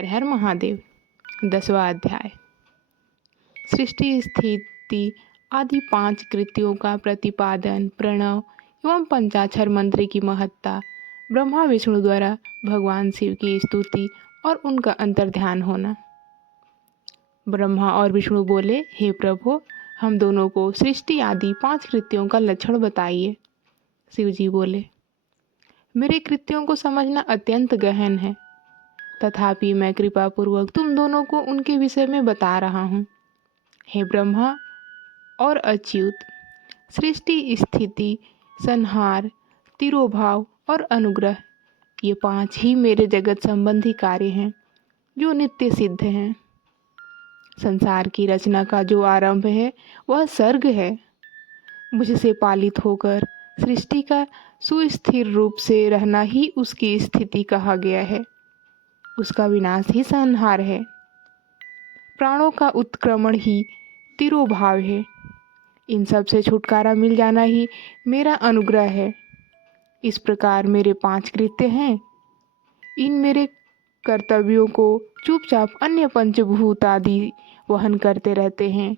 हर हर महादेव। 10वां अध्याय। सृष्टि स्थिति आदि 5 कृत्यों का प्रतिपादन, प्रणव एवं पंचाक्षर मंत्र की महत्ता, ब्रह्मा विष्णु द्वारा भगवान शिव की स्तुति और उनका अंतर्ध्यान होना। ब्रह्मा और विष्णु बोले, हे प्रभु, हम दोनों को सृष्टि आदि 5 कृत्यों का लक्षण बताइए। शिव जी बोले, मेरे कृत्यों को समझना अत्यंत गहन है, तथापि मैं कृपापूर्वक तुम दोनों को उनके विषय में बता रहा हूँ। हे ब्रह्मा और अच्युत, सृष्टि, स्थिति, संहार, तिरोभाव और अनुग्रह, ये 5 ही मेरे जगत संबंधी कार्य हैं जो नित्य सिद्ध हैं। संसार की रचना का जो आरंभ है वह सर्ग है। मुझसे पालित होकर सृष्टि का सुस्थिर रूप से रहना ही उसकी स्थिति कहा गया है। उसका विनाश ही संहार है। प्राणों का उत्क्रमण ही तिरोभाव है। इन सब से छुटकारा मिल जाना ही मेरा अनुग्रह है। इस प्रकार मेरे 5 कृत्य हैं। इन मेरे कर्तव्यों को चुपचाप अन्य पंचभूत आदि वहन करते रहते हैं।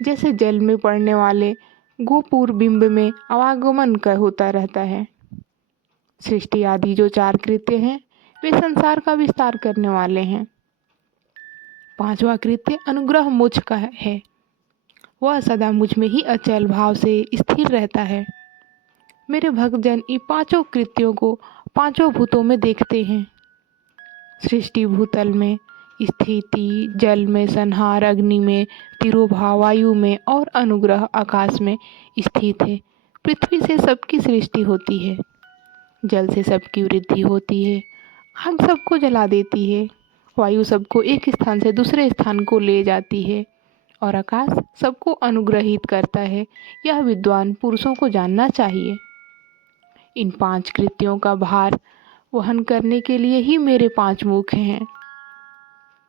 जैसे जल में पड़ने वाले गोपूर बिंब में आवागमन का होता रहता है। सृष्टि आदि जो 4 कृत्य हैं वे संसार का विस्तार करने वाले हैं। 5वां कृत्य अनुग्रह मुझ का है। वह सदा मुझ में ही अचल भाव से स्थिर रहता है। मेरे भक्तजन इन 5 कृत्यों को 5 भूतों में देखते हैं। सृष्टि भूतल में, स्थिति जल में, संहार अग्नि में, तिरोभाव वायु में और अनुग्रह आकाश में स्थित है। पृथ्वी से सबकी सृष्टि होती है। जल से सबकी वृद्धि होती है। आग सबको जला देती है। वायु सबको एक स्थान से दूसरे स्थान को ले जाती है और आकाश सबको अनुग्रहित करता है। यह विद्वान पुरुषों को जानना चाहिए। इन 5 कृत्यों का भार वहन करने के लिए ही मेरे 5 मुख हैं।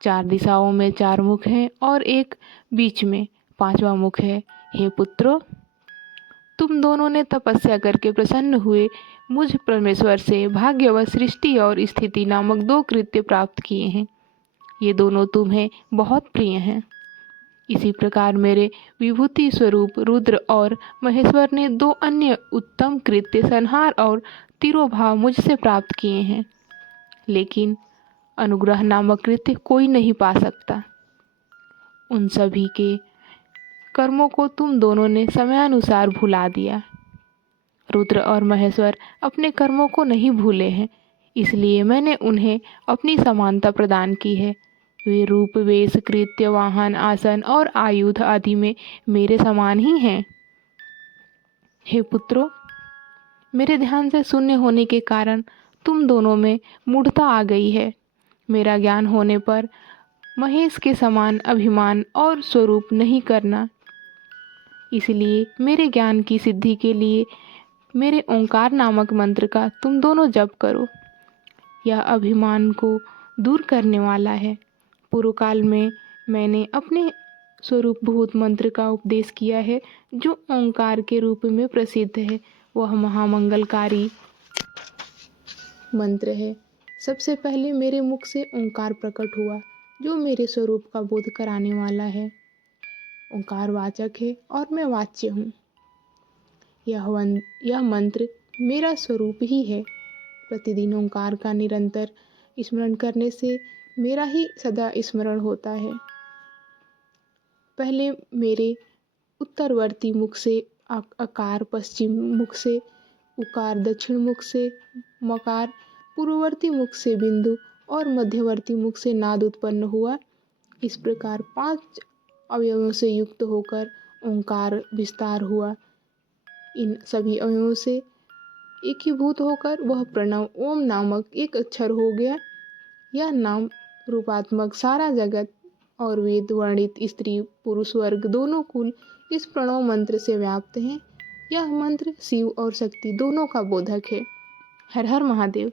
4 दिशाओं में 4 मुख हैं और एक बीच में 5वां मुख है। हे पुत्रों, तुम दोनों ने तपस्या करके प्रसन्न हुए मुझ परमेश्वर से भाग्यवश सृष्टि और स्थिति नामक 2 कृत्य प्राप्त किए हैं। ये दोनों तुम्हें बहुत प्रिय हैं। इसी प्रकार मेरे विभूति स्वरूप रुद्र और महेश्वर ने 2 अन्य उत्तम कृत्य संहार और तिरोभाव मुझसे प्राप्त किए हैं। लेकिन अनुग्रह नामक कृत्य कोई नहीं पा सकता। उन सभी के कर्मों को तुम दोनों ने समयानुसार भुला दिया। रुद्र और महेश्वर अपने कर्मों को नहीं भूले हैं, इसलिए मैंने उन्हें अपनी समानता प्रदान की है। वे रूप, वेश, कृत्य, वाहन, आसन और आयुध आदि में मेरे समान ही हैं। हे पुत्रों, मेरे ध्यान से शून्य होने के कारण तुम दोनों में मूढ़ता आ गई है। मेरा ज्ञान होने पर महेश के समान अभिमान और स्वरूप नहीं करना। इसलिए मेरे ज्ञान की सिद्धि के लिए मेरे ओंकार नामक मंत्र का तुम दोनों जप करो। यह अभिमान को दूर करने वाला है। पूर्व काल में मैंने अपने स्वरूप भूत मंत्र का उपदेश किया है, जो ओंकार के रूप में प्रसिद्ध है। वह महामंगलकारी मंत्र है। सबसे पहले मेरे मुख से ओंकार प्रकट हुआ, जो मेरे स्वरूप का बोध कराने वाला है। ओंकार वाचक है और मैं वाच्य हूँ। यह मंत्र मेरा स्वरूप ही है। प्रतिदिन ओंकार का निरंतर स्मरण करने से मेरा ही सदा स्मरण होता है। पहले मेरे उत्तरवर्ती मुख से अकार, पश्चिम मुख से उकार, दक्षिण मुख से मकार, पूर्ववर्ती मुख से बिंदु और मध्यवर्ती मुख से नाद उत्पन्न हुआ। इस प्रकार 5 अवयवों से युक्त होकर ओंकार विस्तार हुआ। इन सभी अवयवों से एकीभूत होकर वह प्रणव ओम नामक एक अक्षर हो गया। यह नाम रूपात्मक सारा जगत और वेद वर्णित स्त्री पुरुष वर्ग दोनों कुल इस प्रणव मंत्र से व्याप्त हैं। यह मंत्र शिव और शक्ति दोनों का बोधक है। हर हर महादेव।